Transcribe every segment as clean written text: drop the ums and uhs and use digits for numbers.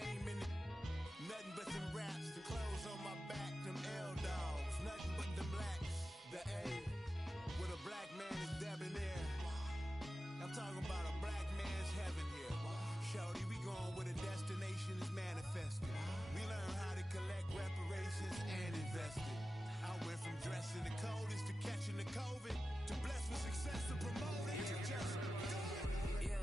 came in, nothing but some raps, the clothes on my back, them L-dogs, nothing but them blacks, the A, with a black man is debonair. I'm talking about a black man's heaven here. Shorty, we going where the destination is manifested. We learn how to collect reparations and invest it. I went from dressing the coldest to catching the COVID, to blessed with success to promote it, to just do it.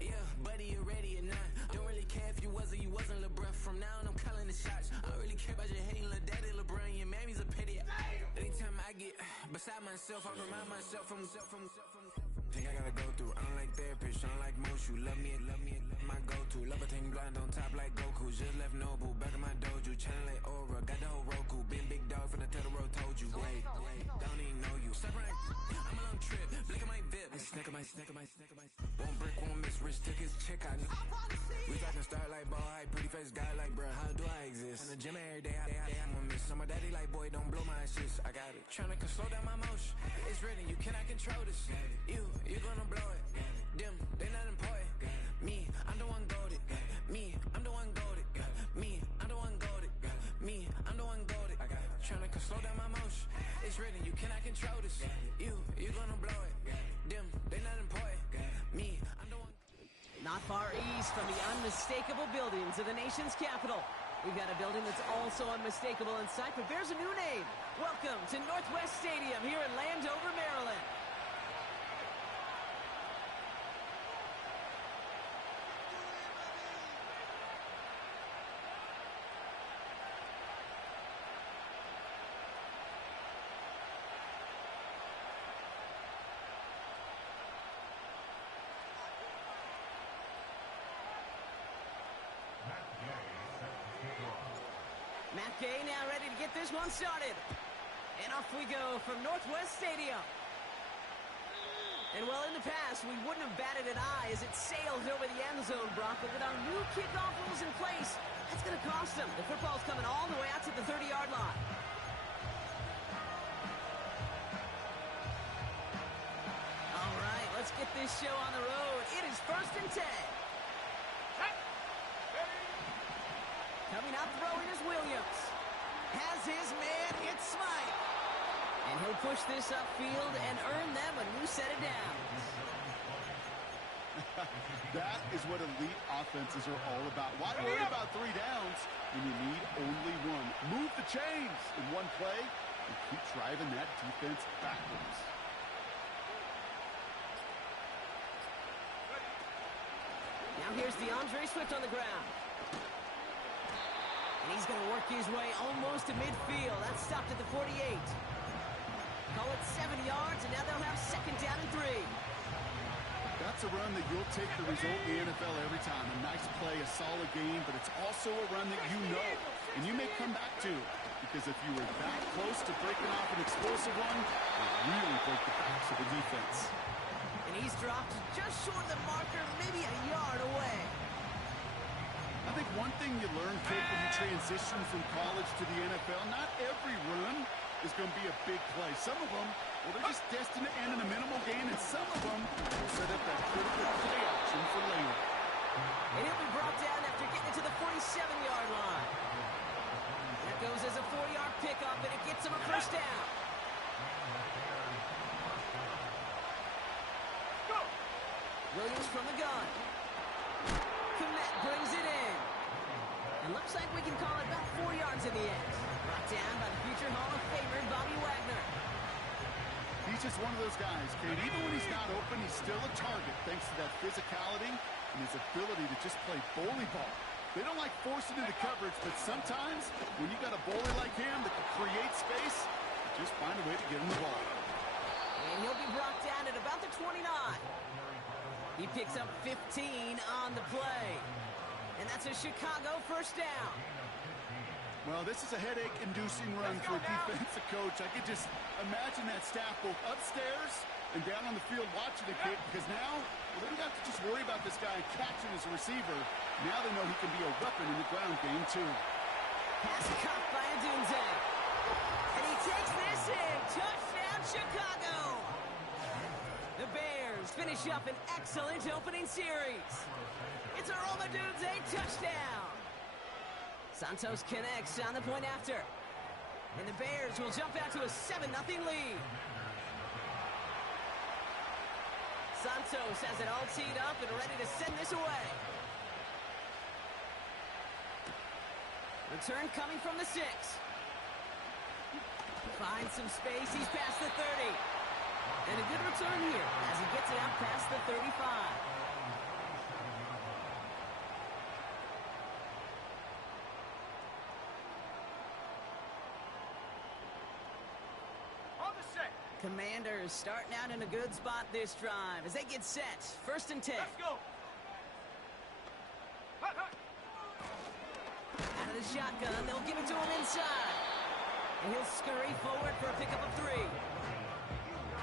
Yeah, buddy, you ready or not? Don't really care if you was or you wasn't LeBron. From now on, I'm calling the shots. I don't really care about your hating little daddy LeBron. Your mammy's a pity. Anytime I get beside myself, I remind myself from think I gotta go through. I don't like therapists, I don't like most. You love me, my go-to. Love a thing blind on top like Goku. Just left Noble, back in my dojo. Channel like Aura, got the whole Roku. Been big dog from the Tether Road, told you. Wait, don't even know you. Step right, I'm a long trip. Look at my VIP. Snack my. One brick, one miss. Rich took his chick out. We talking start like ball hype. Pretty face guy like, bruh, how do I exist? In the gym every day, I'm a miss. So my daddy like, boy, don't blow my shit. I got it. Tryna slow down my motion. It's written, you cannot control this. You gonna blow it. Them, they not important. Me, I'm the one goated. Me, I'm the one goated. Me, I'm the one goated. Me, I'm the one goated. Tryna slow down my motion. It's written, you cannot control this. You gonna blow it. Them, they not important. Me, I'm the one. Not far east from the unmistakable buildings of the nation's capital. We've got a building that's also unmistakable in sight, but bears a new name. Welcome to Northwest Stadium here in Landover, Maryland. Matt Gay now ready to get this one started. And off we go from Northwest Stadium. And well, in the past, we wouldn't have batted an eye as it sailed over the end zone, Brock. But with our new kickoff rules in place, that's going to cost them. The football's coming all the way out to the 30-yard line. All right, let's get this show on the road. It is 1st and 10. Coming out throwing is Williams. Has his man, it's Smythe. And he'll push this upfield and earn them a new set of downs. That is what elite offenses are all about. Why worry about 3 downs when you need only one? Move the chains in one play and keep driving that defense backwards. Now here's DeAndre Swift on the ground. And he's going to work his way almost to midfield. That's stopped at the 48. Call it 7 yards, and now they'll have 2nd down and 3. That's a run that you'll take the result in the NFL every time. A nice play, a solid game, but it's also a run that you know, and you may come back to. Because if you were that close to breaking off an explosive run, it really break the backs of the defense. And he's dropped just short of the marker, maybe a yard away. I think one thing you learn, kid, when you transition from college to the NFL, not every run is going to be a big play. Some of them, well, they're just destined to end in a minimal gain, and some of them will set up that critical play action for later. And he'll be brought down after getting to the 47-yard line. That goes as a 4-yard pickup, and it gets him a 1st down. Williams from the gun. Komet brings it in. And looks like we can call it about 4 yards in the end. Brought down by the future Hall of Famer, Bobby Wagner. He's just one of those guys, Kate. Even when he's not open, he's still a target thanks to that physicality and his ability to just play bully ball. They don't like forcing into coverage, but sometimes when you got a bully like him that can create space, you just find a way to get him the ball. And he'll be brought down at about the 29. He picks up 15 on the play. And that's a Chicago 1st down. Well, this is a headache-inducing run for a defensive coach. I could just imagine that staff both upstairs and down on the field watching the kid, because now they don't have to just worry about this guy catching as a receiver. Now they know he can be a weapon in the ground game, too. Pass caught by Odunze. And he takes this in. Touchdown, Chicago. The Bears finish up an excellent opening series. It's a Rome Odunze touchdown. Santos connects on the point after. And the Bears will jump out to a 7-0 lead. Santos has it all teed up and ready to send this away. Return coming from the 6. Finds some space, he's past the 30. And a good return here as he gets it out past the 35. Commanders starting out in a good spot this drive as they get set. 1st and 10. Let's go. Out of the shotgun, they'll give it to him inside. And he'll scurry forward for a pickup of 3.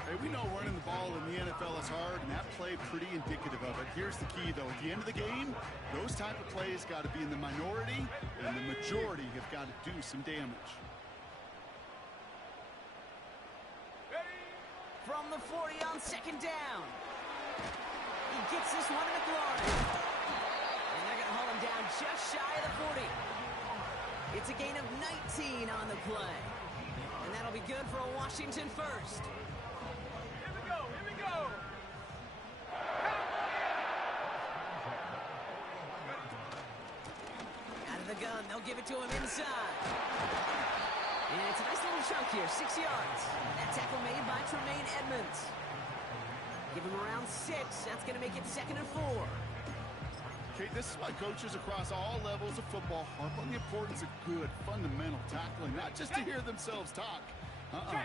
Hey, we know running the ball in the NFL is hard, and that play pretty indicative of it. Here's the key, though. At the end of the game, those type of plays got to be in the minority, and the majority have got to do some damage. From the 40 on 2nd down. He gets this one to McLaurin. And they're going to haul him down just shy of the 40. It's a gain of 19 on the play. And that'll be good for a Washington first. Here we go, here we go. Out of the gun, they'll give it to him inside. And it's a nice little chunk here, 6 yards. That tackle made by Tremaine Edmonds. Give him around 6. That's going to make it 2nd and 4. Okay, this is why coaches across all levels of football harp on the importance of good, fundamental tackling, not just to hear themselves talk.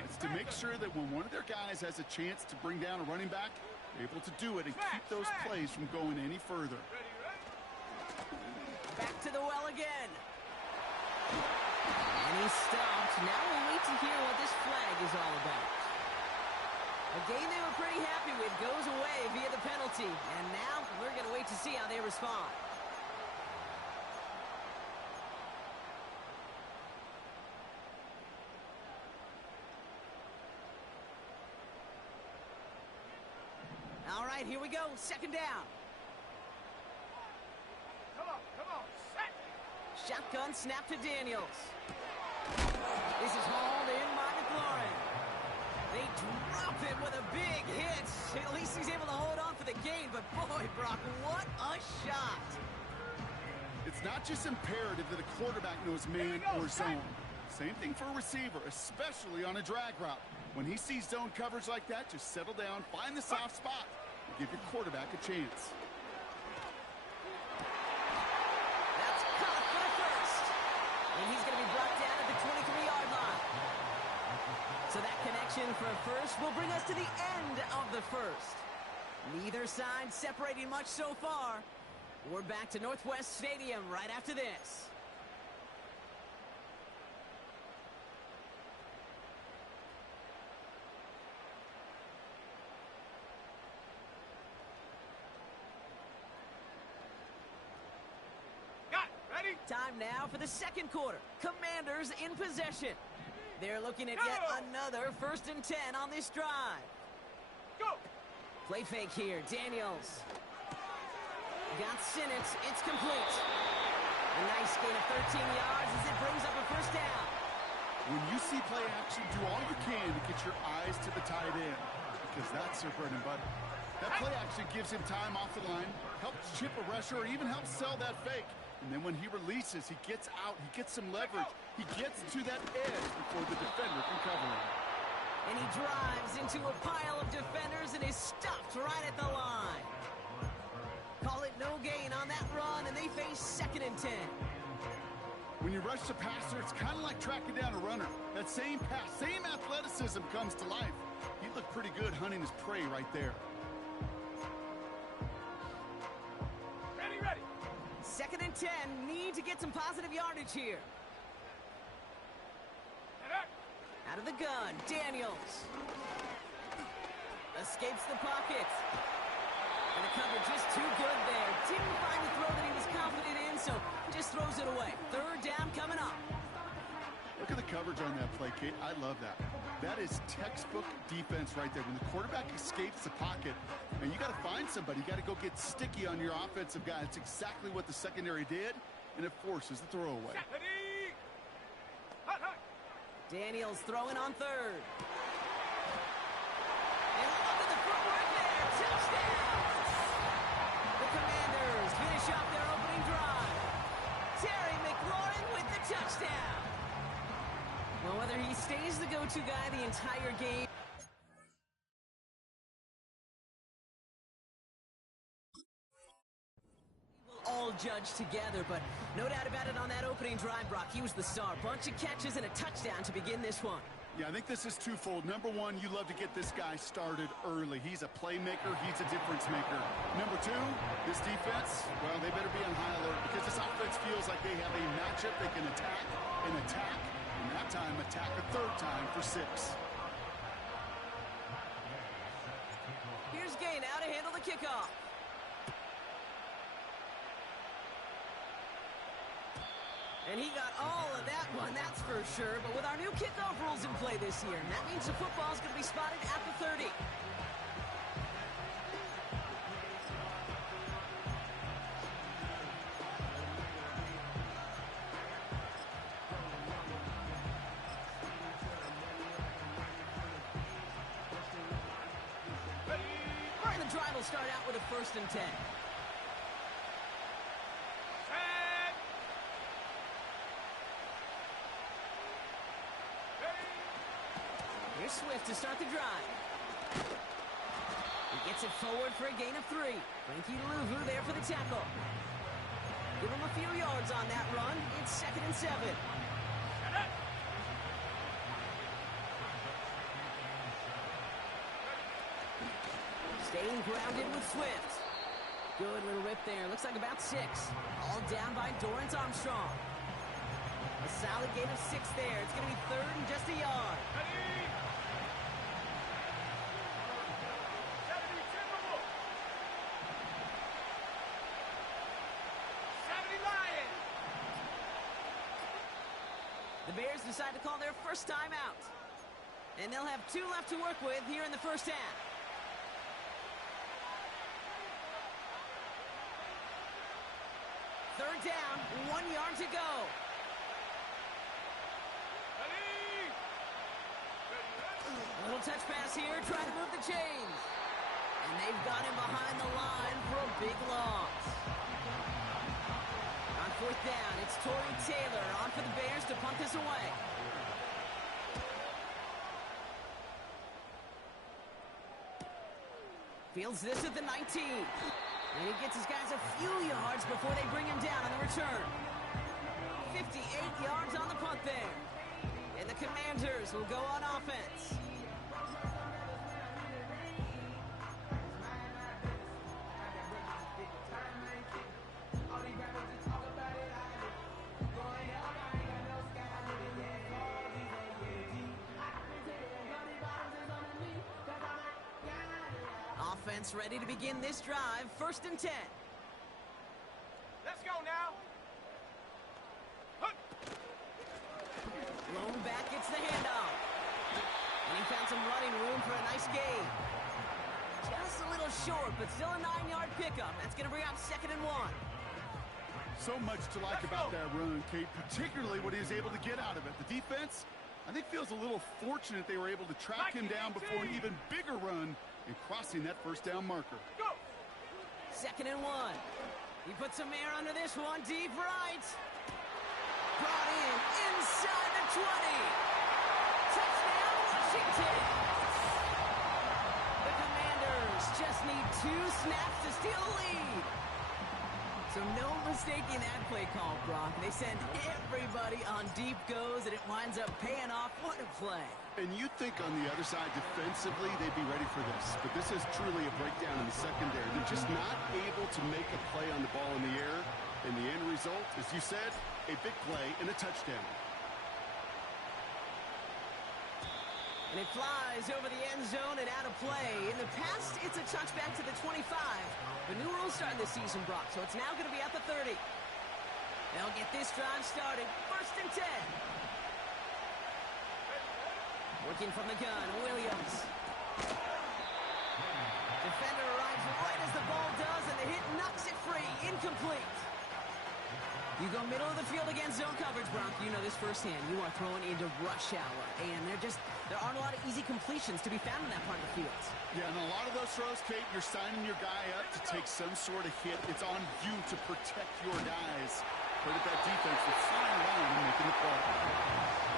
It's to make sure that when one of their guys has a chance to bring down a running back, they're able to do it and keep those plays from going any further. Back to the well again. And he stopped. Now we'll wait to hear what this flag is all about. A game they were pretty happy with goes away via the penalty. And now we're going to wait to see how they respond. All right, here we go. 2nd down. Come on, set. Shotgun snap to Daniels. This is hauled in by McLaurin. They drop him with a big hit. At least he's able to hold on for the gain, but boy, Brock, what a shot. It's not just imperative that a quarterback knows man or zone. Same thing for a receiver, especially on a drag route. When he sees zone coverage like that, just settle down, find the soft spot, and give your quarterback a chance. That's caught for the first. And he's going to be brought down at the 23-yard line. So that connection for a first will bring us to the end of the first. Neither side separating much so far. We're back to Northwest Stadium right after this. Time now for the 2nd quarter. Commanders in possession. They're looking at yet another 1st and 10 on this drive. Go! Play fake here. Daniels. Got Sinnott. It's complete. A nice gain of 13 yards as it brings up a 1st down. When you see play action, do all you can to get your eyes to the tight end, because that's their bread and butter. That play action gives him time off the line, helps chip a rusher, or even helps sell that fake. And then when he releases, he gets out, he gets some leverage. He gets to that edge before the defender can cover him. And he drives into a pile of defenders and is stopped right at the line. Call it no gain on that run, and they face 2nd and 10. When you rush the passer, it's kind of like tracking down a runner. That same pass, same athleticism comes to life. He looked pretty good hunting his prey right there. Ready. 2nd and 10, need to get some positive yardage here. Out of the gun, Daniels. Escapes the pocket. And the coverage is too good there. Didn't find the throw that he was confident in, so just throws it away. 3rd down coming up. Look at the coverage on that play, Kate. I love that. That is textbook defense right there. When the quarterback escapes the pocket, and you got to find somebody. You got to go get sticky on your offensive guy. It's exactly what the secondary did. and it forces the throwaway. Daniels throwing on third. And look at the footwork there. Touchdown! The Commanders finish off their opening drive. Terry McLaurin with the touchdown. Well, whether he stays the go-to guy the entire game, all judged together, but no doubt about it on that opening drive, Brock. He was the star. Bunch of catches and a touchdown to begin this one. Yeah, I think this is twofold. Number one, you love to get this guy started early. He's a playmaker. He's a difference maker. Number two, this defense, well, they better be on high alert because this offense feels like they have a matchup they can attack, and that time attack a third time for 6. Here's Gay now to handle the kickoff. And he got all of that one, that's for sure. But with our new kickoff rules in play this year, that means the football's going to be spotted at the 30. And the drive will start out with a 1st and 10. Here's Swift to start the drive. He gets it forward for a gain of 3. Frankie Luvu there for the tackle. Give him a few yards on that run. It's 2nd and 7. Staying grounded with Swift. Good little rip there. Looks like about 6. All down by Dorrance Armstrong. A solid gain of 6 there. It's going to be 3rd and just a yard. The Bears decide to call their first time out. And they'll have 2 left to work with here in the first half. Third down, 1 yard to go. A little touch pass here, trying to move the chains. And they've got him behind the line for a big loss. On 4th down, it's Torrey Taylor on for the Bears to punt this away. Fields this at the 19. And he gets his guys a few yards before they bring him down on the return. 58 yards on the punt there. And the Commanders will go on offense. Offense ready to begin this drive. 1st and 10. Let's go now. Lone back gets the handoff. And he found some running room for a nice gain. Just a little short, but still a 9-yard pickup. That's going to bring up 2nd and 1. So much to like about that run, Kate, particularly what he was able to get out of it. The defense, I think, feels a little fortunate they were able to track him down before an even bigger run and crossing that 1st down marker. Go. 2nd and 1. He puts some air under this one, deep right. Brought in inside the 20. Touchdown, Washington. The Commanders just need 2 snaps to steal the lead. So no mistaking that play call, Brock. They send everybody on deep goes, and it winds up paying off. What a play. And you'd think on the other side, defensively, they'd be ready for this. But this is truly a breakdown in the secondary. They're just not able to make a play on the ball in the air. And the end result, as you said, a big play and a touchdown. And it flies over the end zone and out of play. In the past, it's a touchback to the 25. The new rules starting this season, Brock, so it's now going to be at the 30. They'll get this drive started. 1st and 10. Working from the gun, Williams. Defender arrives right as the ball does, and the hit knocks it free. Incomplete. You go middle of the field against zone coverage, Bronk. You know this firsthand. You are throwing into rush hour, and there aren't a lot of easy completions to be found in that part of the field. Yeah, and a lot of those throws, Kate, you're signing your guy up to take some sort of hit. It's on you to protect your guys. Credit that defense with flying around and making the play.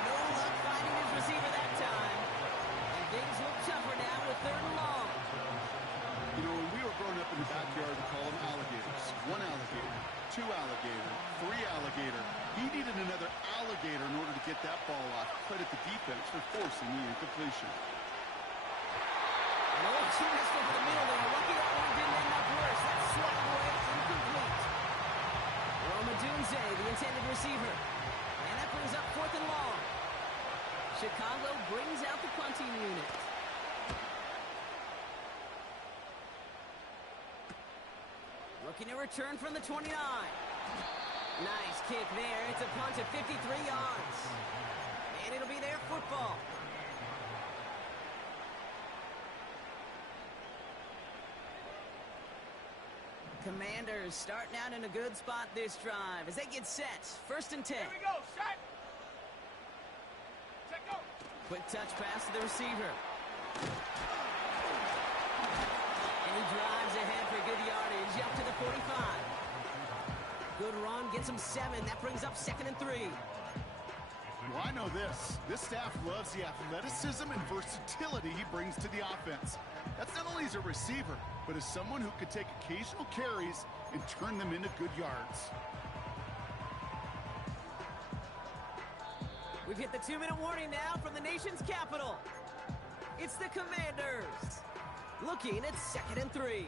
No luck finding his receiver that time. And things look tougher now with 3rd and long. You know, when we were growing up in the backyard, we call them alligators. 1 alligator, 2 alligator, 3 alligator. He needed another alligator in order to get that ball off. Credit the defense for forcing the incompletion. An old two-mister for the middle there. Lucky that one didn't end up worse. That's swatted away, incomplete. Roma Dunze, the intended receiver. And that brings up 4th and long. Chicago brings out the punting unit. Looking to return from the 29. Nice kick there. It's a punt of 53 yards. And it'll be their football. Commanders starting out in a good spot this drive as they get set. 1st and 10. Here we go, set. Set, go. Quick touch pass to the receiver. And he drives ahead for good yardage up to the 45. Good run, gets him 7. That brings up 2nd and 3. Well, I know this. This staff loves the athleticism and versatility he brings to the offense. That's not only as a receiver, but as someone who could take occasional carries and turn them into good yards. We've hit the 2-minute warning now from the nation's capital. It's the Commanders. Looking at 2nd and 3.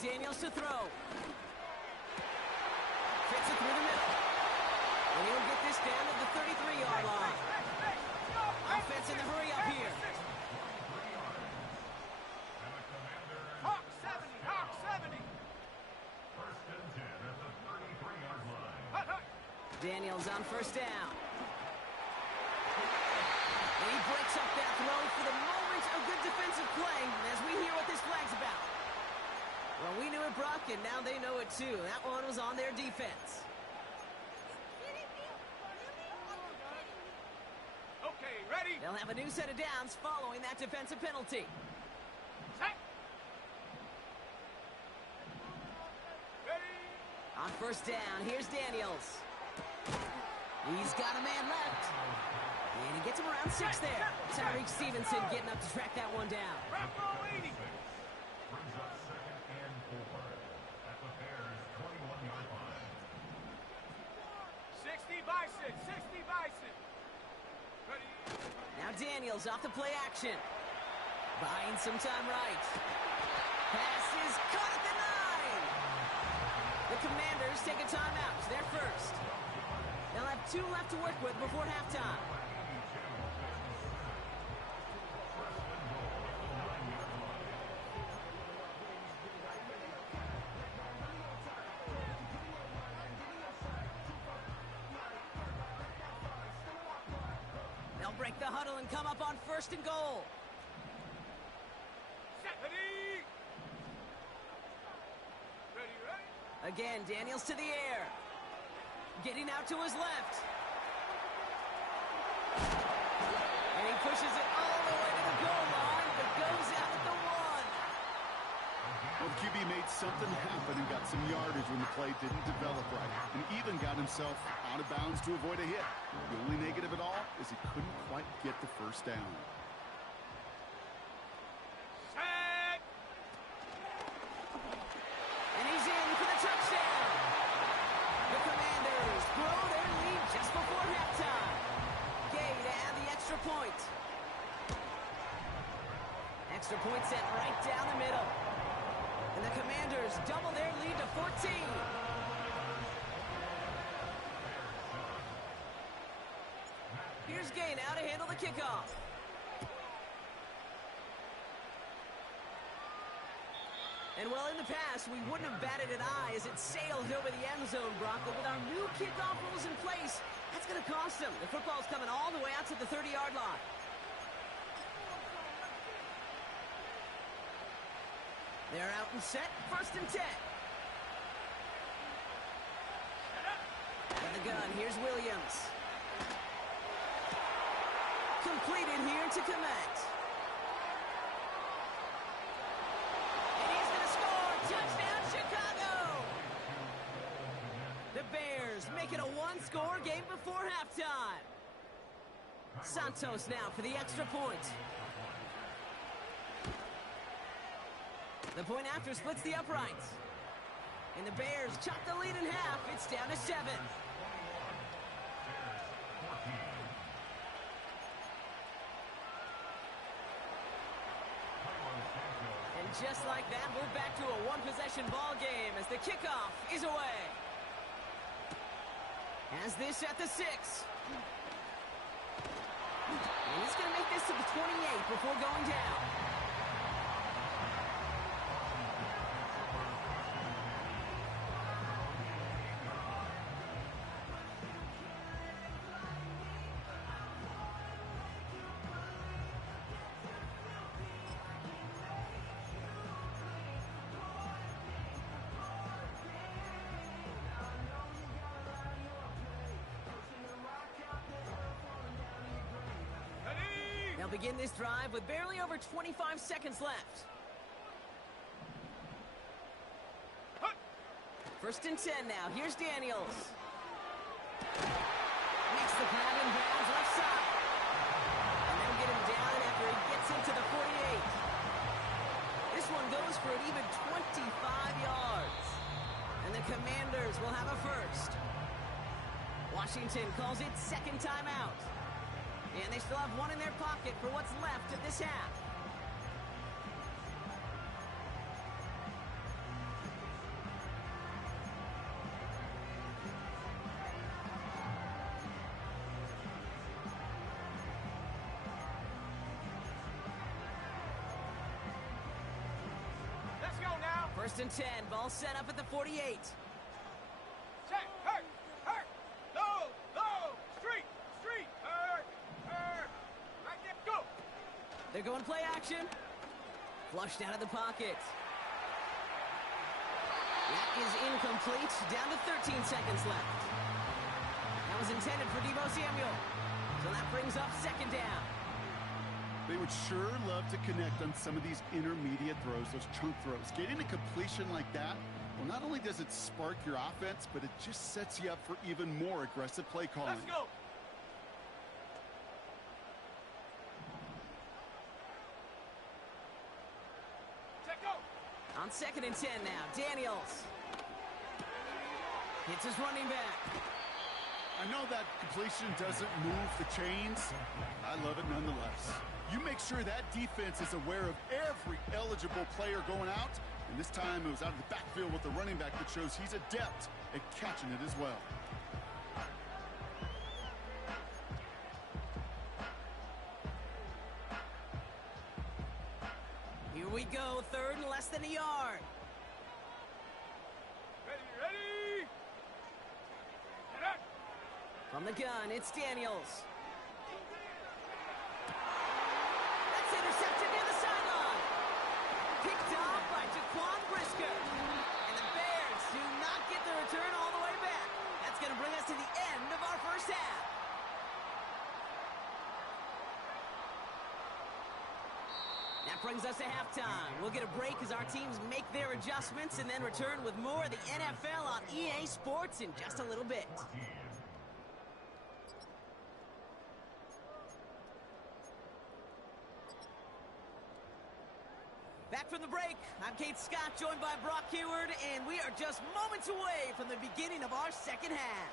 Daniels to throw. Fits it through the middle. And he'll get this down to the 33-yard line. Offense in the hurry up here. Hawk 70, Hawk 70. Daniels on 1st down. And he breaks up that throw for the moment. A good defensive play as we hear what this flag's about. Well, we knew it, Brock, and now they know it too. That one was on their defense. Okay, ready? They'll have a new set of downs following that defensive penalty. Set. Ready? On 1st down, here's Daniels. He's got a man left. And he gets him around 6 there. Tyreek Stevenson getting up to track that one down. Rambo 80. 60 Bison, 60 Bison. Ready? Now Daniels off the play action. Buying some time right. Pass is caught at the 9. The Commanders take a timeout. They're first. They'll have 2 left to work with before halftime. They'll break the huddle and come up on 1st and goal. Set. Ready? Ready, ready? Again, Daniels to the air. Getting out to his left. And he pushes it all the way to the goal line, but goes out at the 1. Well, the QB made something happen and got some yardage when the play didn't develop right, and even got himself out of bounds to avoid a hit. The only negative at all is he couldn't quite get the 1st down. Set. And he's in for the touchdown. The Commanders grow their lead just before halftime. Gay to add the extra point. Extra point set right down the middle. And the Commanders double their lead to 14. Here's Gay now to handle the kickoff. And well, in the past, we wouldn't have batted an eye as it sailed over the end zone, Brock. But with our new kickoff rules in place, that's going to cost them. The football's coming all the way out to the 30-yard line. They're out and set. 1st and 10. With the gun, here's Williams. Completed here to Komet. And he's going to score. Touchdown, Chicago! The Bears make it a one-score game before halftime. Santos now for the extra point. The point after splits the uprights. And the Bears chop the lead in half. It's down to 7. And just like that, we're back to a one-possession ball game as the kickoff is away. Has this at the 6. And he's going to make this to the 28 before going down. They'll begin this drive with barely over 25 seconds left. 1st and 10 now. Here's Daniels. Makes the grab in bounds left side. And they'll get him down after he gets into the 48. This one goes for an even 25 yards. And the Commanders will have a first. Washington calls it 2nd timeout. And they still have one in their pocket for what's left of this half. Let's go now. 1st and 10, ball set up at the 48. Check. Hurt. Low. Street. Hurt. Right there. Go. They're going play action. Flushed out of the pocket. That is incomplete. Down to 13 seconds left. That was intended for Deebo Samuel. So that brings up 2nd down. They would sure love to connect on some of these intermediate throws, those chunk throws. Getting a completion like that, well, not only does it spark your offense, but it just sets you up for even more aggressive play calling. Let's go. Check go. On 2nd and 10 now, Daniels. Hits his running back. I know that completion doesn't move the chains. I love it nonetheless. You make sure that defense is aware of every eligible player going out. And this time it was out of the backfield with the running back that shows he's adept at catching it as well. Here we go, 3rd and less than a yard. Ready. Get up. From the gun, it's Daniels. That's intercepted near the sideline. Picked off by Jaquan Brisker. And the Bears do not get the return all the way back. That's going to bring us to the end of our first half. That brings us to halftime. We'll get a break as our teams make their adjustments and then return with more of the NFL on EA Sports in just a little bit. Back from the break, I'm Kate Scott, joined by Brock Hayward, and we are just moments away from the beginning of our second half.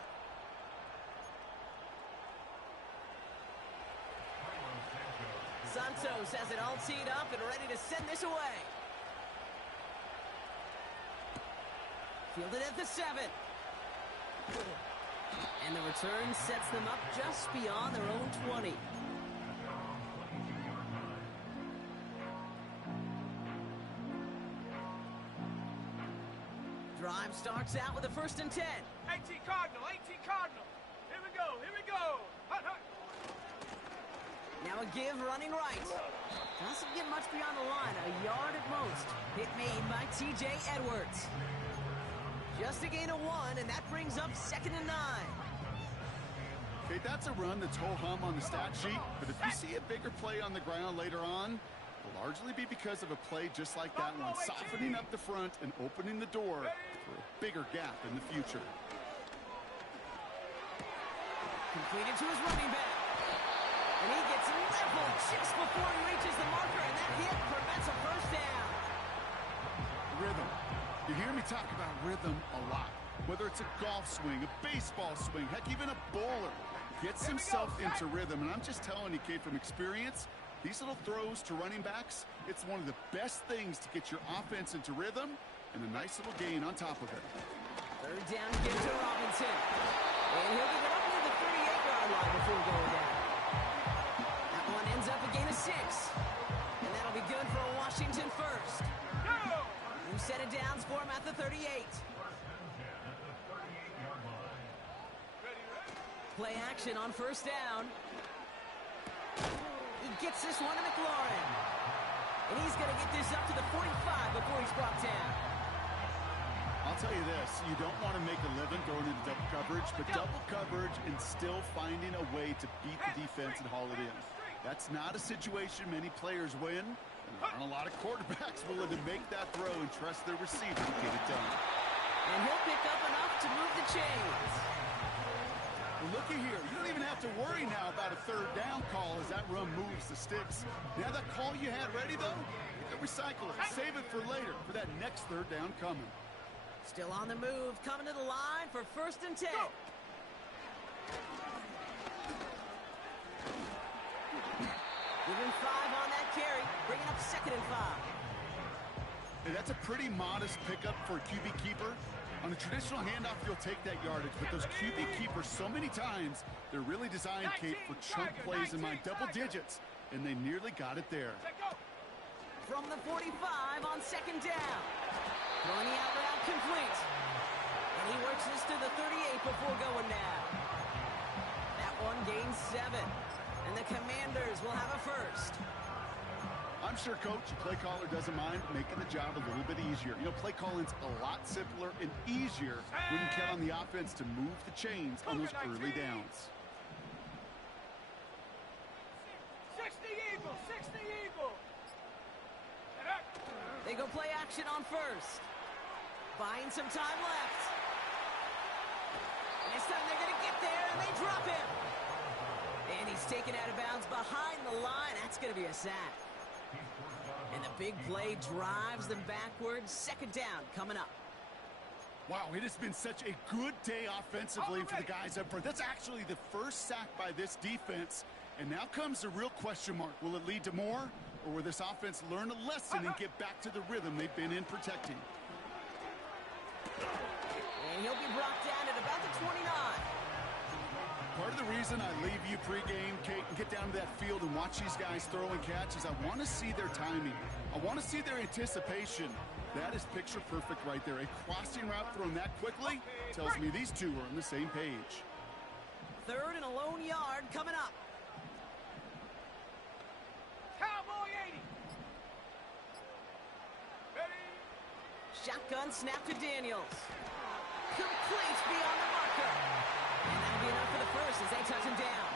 Santos has it all teed up and ready to send this away. Fielded at the 7. And the return sets them up just beyond their own 20. drive starts out with a 1st and 10. 18 Cardinal, 18 Cardinal. Here we go, here we go. Hut, hut. Now a give running right. Doesn't get much beyond the line, a yard at most. Hit made by T.J. Edwards. Just a gain of 1, and that brings up 2nd and 9. Okay, that's a run that's ho-hum on the stat sheet, but if you see a bigger play on the ground later on, it'll largely be because of a play just like that one, softening up the front and opening the door for a bigger gap in the future. Completed to his running back. And he gets leveled just before he reaches the marker, and that hit prevents a 1st down. Rhythm. You hear me talk about rhythm a lot. Whether it's a golf swing, a baseball swing, heck, even a bowler gets himself into rhythm. And I'm just telling you, Kate, from experience, these little throws to running backs, it's one of the best things to get your offense into rhythm and a nice little gain on top of it. 3rd down give to Robinson. And he'll give it up near the 38-yard line before going down. That one ends up a gain of 6. And that'll be good for a Washington 1st. New set of downs for him at the 38. Play action on 1st down. He gets this one to McLaurin. And he's going to get this up to the 45 before he's brought down. I'll tell you this, you don't want to make a living throwing into double coverage, but double coverage and still finding a way to beat the defense and haul it in. That's not a situation many players win, and there aren't a lot of quarterbacks willing to make that throw and trust their receiver to get it done. And he'll pick up enough to move the chains. Well, looky here, you don't even have to worry now about a 3rd down call as that run moves the sticks. Now that call you had ready, though, you can recycle it, save it for later, for that next 3rd down coming. Still on the move, coming to the line for 1st and 10. Give him 5 on that carry, bringing up 2nd and 5. Hey, that's a pretty modest pickup for a QB keeper. On a traditional handoff, you'll take that yardage, but those QB keepers, so many times, they're really designed, Kate, for chunk plays in my double digits, and they nearly got it there. From the 45 on 2nd down. Throwing the out route complete. And he works this to the 38 before going down. That one gains 7. And the Commanders will have a 1st. I'm sure, Coach, the play caller doesn't mind making the job a little bit easier. You know, play calling's a lot simpler and easier when you count on the offense to move the chains on those early downs. 60 Eagle, 60 Eagle. They go play action on 1st. Buying some time left. And this time they're going to get there, and they drop him. And he's taken out of bounds behind the line. That's going to be a sack. And the big play drives them backwards. 2nd down coming up. Wow, it has been such a good day offensively for the guys up front. That's actually the 1st sack by this defense. And now comes the real question mark. Will it lead to more? Or will this offense learn a lesson and get back to the rhythm they've been in protecting? And he'll be brought down at about the 29. Part of the reason I leave you pregame, Kate, and get down to that field and watch these guys throw and catch is I want to see their timing. I want to see their anticipation. That is picture perfect right there. A crossing route thrown that quickly tells me these two are on the same page. 3rd and a lone yard coming up. Cowboy 80. Ready. Shotgun snap to Daniels. Complete beyond the marker. And that'll be enough for the 1st as they touch him down.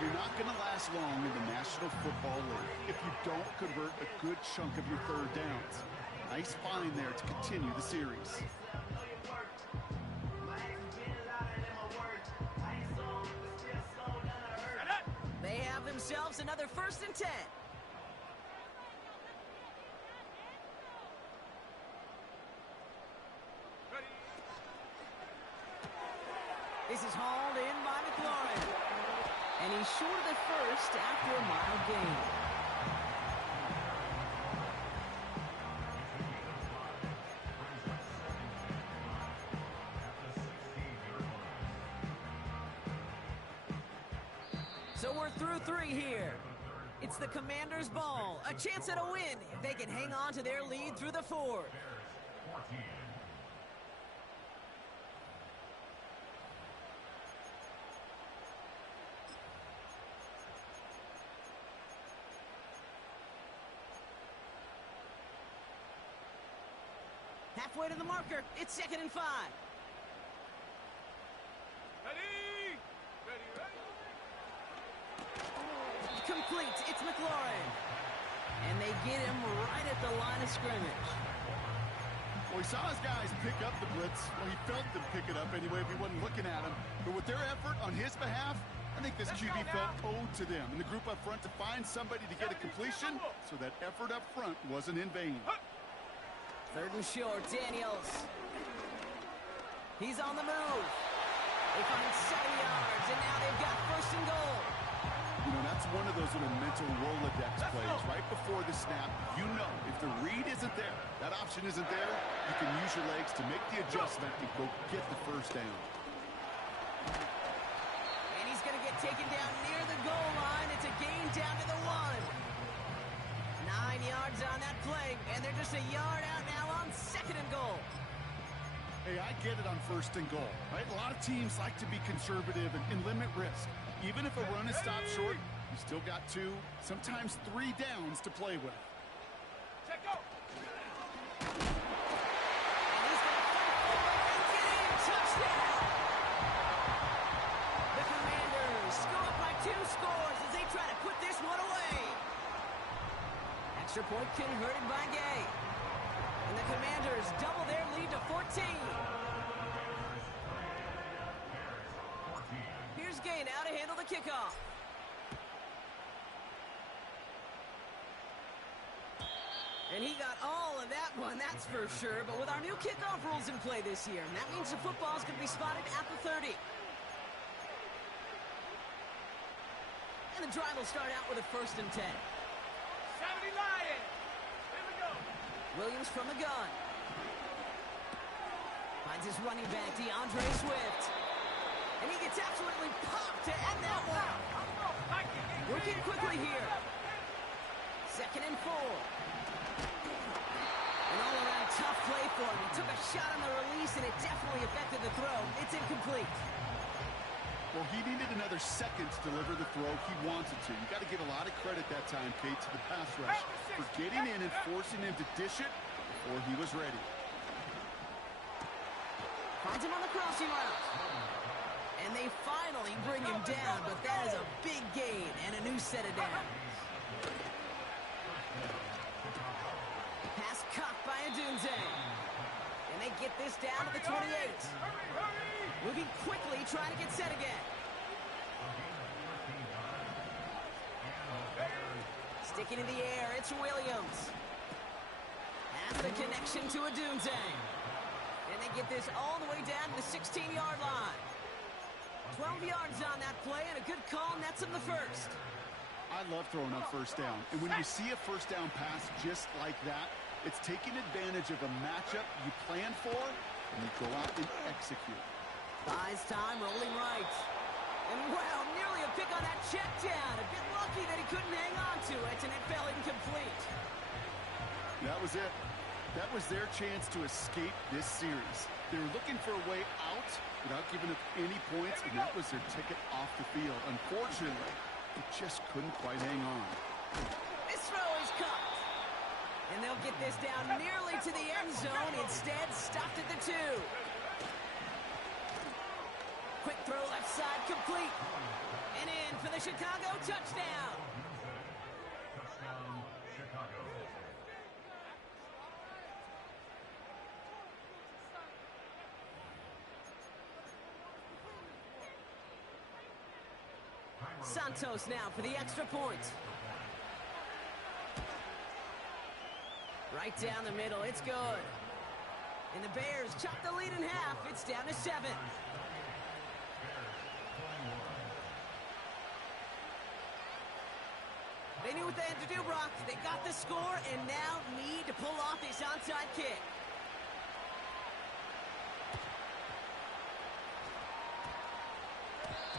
You're not going to last long in the National Football League if you don't convert a good chunk of your 3rd downs. Nice find there to continue the series. They have themselves another 1st and 10. This is hauled in by McLaurin. And he's short of the 1st after a mild gain. So we're through 3 here. It's the Commanders' ball. A chance at a win if they can hang on to their lead through the 4th. Halfway to the marker. It's 2nd and 5. Ready? Ready, ready. Complete. It's McLaurin. And they get him right at the line of scrimmage. Well, he saw his guys pick up the blitz. Well, he felt them pick it up anyway if he wasn't looking at him. But with their effort on his behalf, I think this QB felt owed to them. And the group up front to find somebody to get a completion, so that effort up front wasn't in vain. 3rd and short, Daniels. He's on the move. They find 7 yards, and now they've got 1st and goal. You know, that's one of those little mental Rolodex plays. Right before the snap, you know if the read isn't there, that option isn't there, you can use your legs to make the adjustment and go get the 1st down. And he's going to get taken down near the goal line. It's a gain down to the 1. 9 yards on that play, and they're just a yard out now on 2nd and goal. Hey, I get it on 1st and goal, right? A lot of teams like to be conservative and limit risk. Even if a run is stopped short, you still got 2, sometimes 3 downs to play with. Check go. And he's going to fight forward and get in. Touchdown! The Commanders go up by 2 scores as they try to put this one away. Extra point converted by Gay. And the Commanders double their lead to 14. Here's Gay now to handle the kickoff. And he got all of that one, that's for sure. But with our new kickoff rules in play this year, that means the football is going to be spotted at the 30. And the drive will start out with a 1st and 10. 70 Lions. Here we go. Williams from the gun. Finds his running back, DeAndre Swift. And he gets absolutely popped to end that one. Working quickly here. 2nd and 4. An all-around tough play for him. He took a shot on the release, and it definitely affected the throw. It's incomplete. Well, he needed another second to deliver the throw he wanted to. You got to give a lot of credit that time, Kate, to the pass rush for getting in and forcing him to dish it before he was ready. Finds him on the crossing route. And they finally bring him down, but that is a big gain and a new set of downs. Pass caught by Adunze. And they get this down to the 28. Moving quickly, trying to get set again. Sticking in the air, it's Williams. Has the connection to Adunze. And they get this all the way down to the 16-yard line. 12 yards on that play, and a good call nets him the 1st. I love throwing on 1st down. And when you see a 1st down pass just like that, it's taking advantage of a matchup you plan for, and you go out and execute. Buys time, rolling right. And wow, nearly a pick on that check down. A bit lucky that he couldn't hang on to it, and it fell incomplete. That was it. That was their chance to escape this series. They were looking for a way out without giving up any points, and that was their ticket off the field. Unfortunately, it just couldn't quite hang on. This throw is caught. And they'll get this down nearly to the end zone. Instead, stopped at the 2. Quick throw left side, complete. And in for the Chicago touchdown. Touchdown, Chicago. Santos now for the extra point. Right down the middle, it's good. And the Bears chop the lead in half. It's down to 7. They knew what they had to do, Brock. They got the score and now need to pull off this onside kick.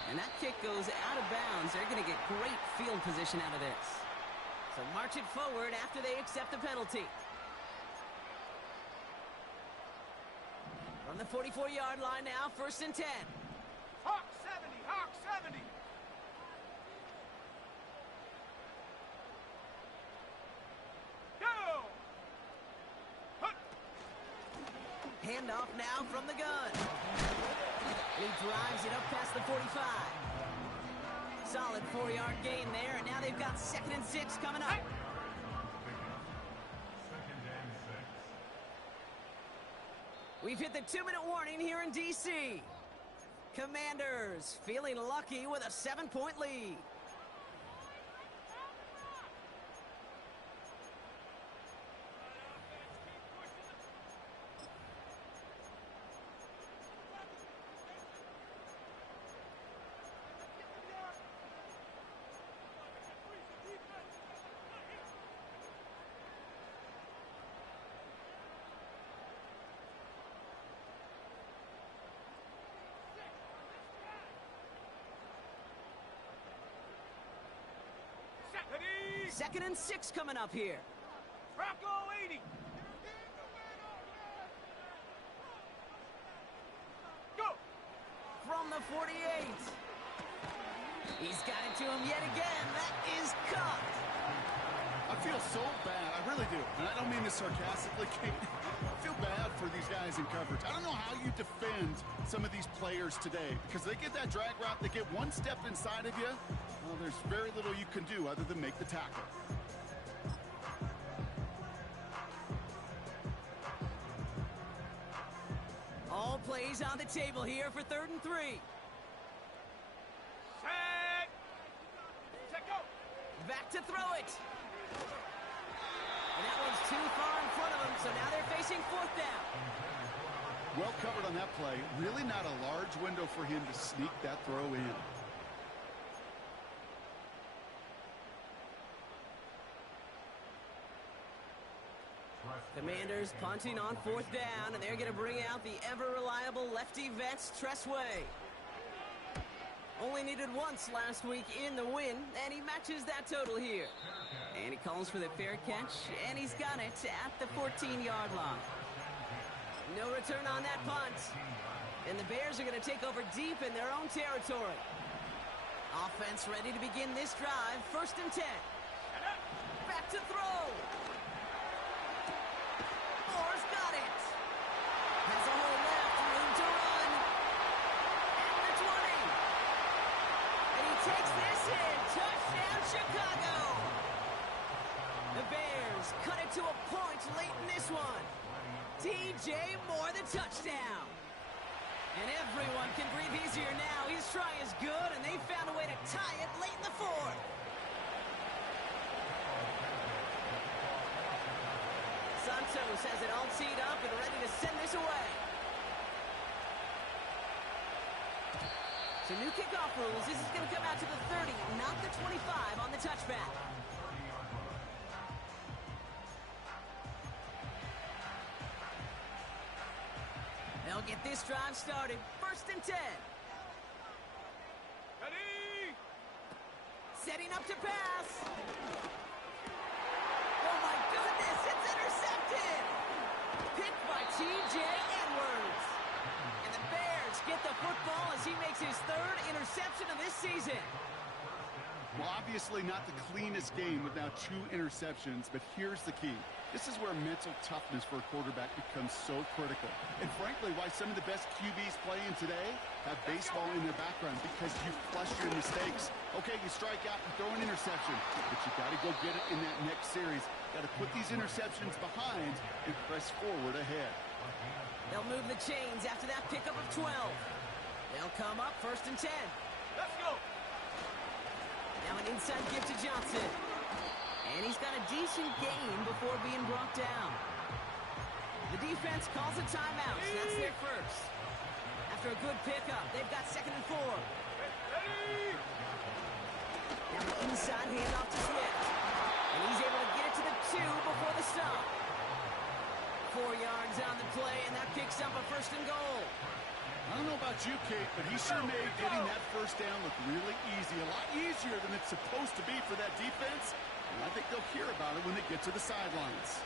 And that kick goes out of bounds. They're going to get great field position out of this. So march it forward after they accept the penalty. From the 44-yard line now, 1st and 10. Hawk 70, Hawk 70. Go! Hut. Handoff now from the gun. And he drives it up past the 45. Solid 4-yard gain there, and now they've got 2nd and 6 coming up. We've hit the 2-minute warning here in D.C. Commanders feeling lucky with a 7-point lead. Second and 6 coming up here. Bronco 80. Go. From the 48. He's got it to him yet again. That is cut. I feel so bad. I really do. And I don't mean this sarcastically, Kate. I feel bad for these guys in coverage. I don't know how you defend some of these players today because they get that drag route, they get one step inside of you. Well, there's very little you can do other than make the tackle. All plays on the table here for 3rd and 3. Set. Set, go. Back to throw it. And that one's too far in front of them, so now they're facing 4th down. Well covered on that play. Really not a large window for him to sneak that throw in. Commanders punting on 4th down, and they're going to bring out the ever-reliable lefty vets, Tressway. Only needed once last week in the win, and he matches that total here. And he calls for the fair catch, and he's got it at the 14-yard line. No return on that punt. And the Bears are going to take over deep in their own territory. Offense ready to begin this drive. 1st and 10. Back to throw. Moore's got it. Has a hole left, room to run. At the 20. And he takes this in. Touchdown, Chicago. The Bears cut it to a point late in this one. DJ Moore, the touchdown. And everyone can breathe easier now. His try is good, and they found a way to tie it late in the 4th. Santos has it all teed up and ready to send this away. So new kickoff rules. This is going to come out to the 30, not the 25 on the touchback. They'll get this drive started. 1st and 10. Ready. Setting up to pass. Oh my goodness, it's intercepted. Picked by T.J. Edwards. And the Bears get the football as he makes his 3rd interception of this season. Well, obviously not the cleanest game with now 2 interceptions, but here's the key. This is where mental toughness for a quarterback becomes so critical. And frankly, why some of the best QBs playing today have baseball in their background, because you flush your mistakes. Okay, you strike out and throw an interception, but you got to go get it in that next series. Got to put these interceptions behind and press forward ahead. They'll move the chains after that pickup of 12. They'll come up 1st and 10. Let's go. Now an inside give to Johnson. And he's got a decent gain before being brought down. The defense calls a timeout. So that's their 1st. After a good pickup, they've got 2nd and 4. Ready. Now the inside handoff to Swift. And he's able to get it to the 2 before the stop. 4 yards on the play, and that picks up a 1st and goal. I don't know about you, Kate, but he sure made getting that 1st down look really easy. A lot easier than it's supposed to be for that defense. And I think they'll hear about it when they get to the sidelines.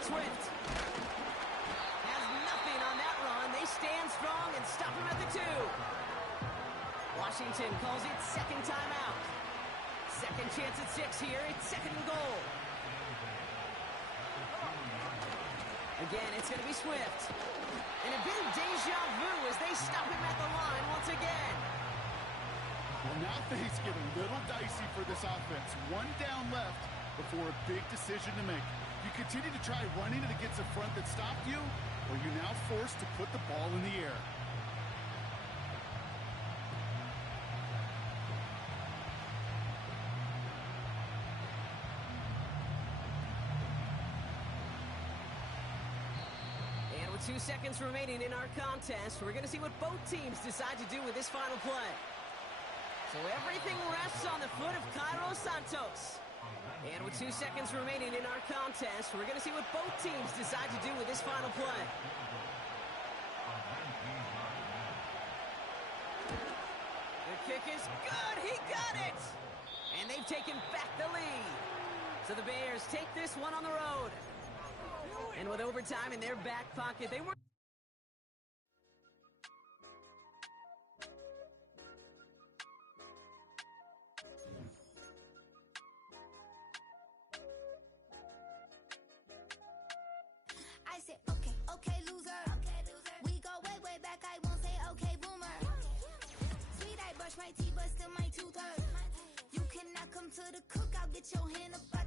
Swift has nothing on that run. They stand strong and stop him at the 2. Washington calls it 2nd timeout. Second chance at 6 here. It's second and goal. Again, it's going to be Swift. And a bit of deja vu as they stop him at the line once again. Well, now things get a little dicey for this offense. One down left before a big decision to make. You continue to try running it against a front that stopped you, or you're now forced to put the ball in the air. And with 2 seconds remaining in our contest, we're going to see what both teams decide to do with this final play. So everything rests on the foot of Cairo Santos. And with 2 seconds remaining in our contest, we're going to see what both teams decide to do with this final play. The kick is good. He got it. And they've taken back the lead. So the Bears take this one on the road. And with overtime in their back pocket, they were... I said, okay, loser. We go way back. I won't say okay, boomer. Sweet, I brush my teeth, but still my tooth hurt. You cannot come to the cookout, get your hand up out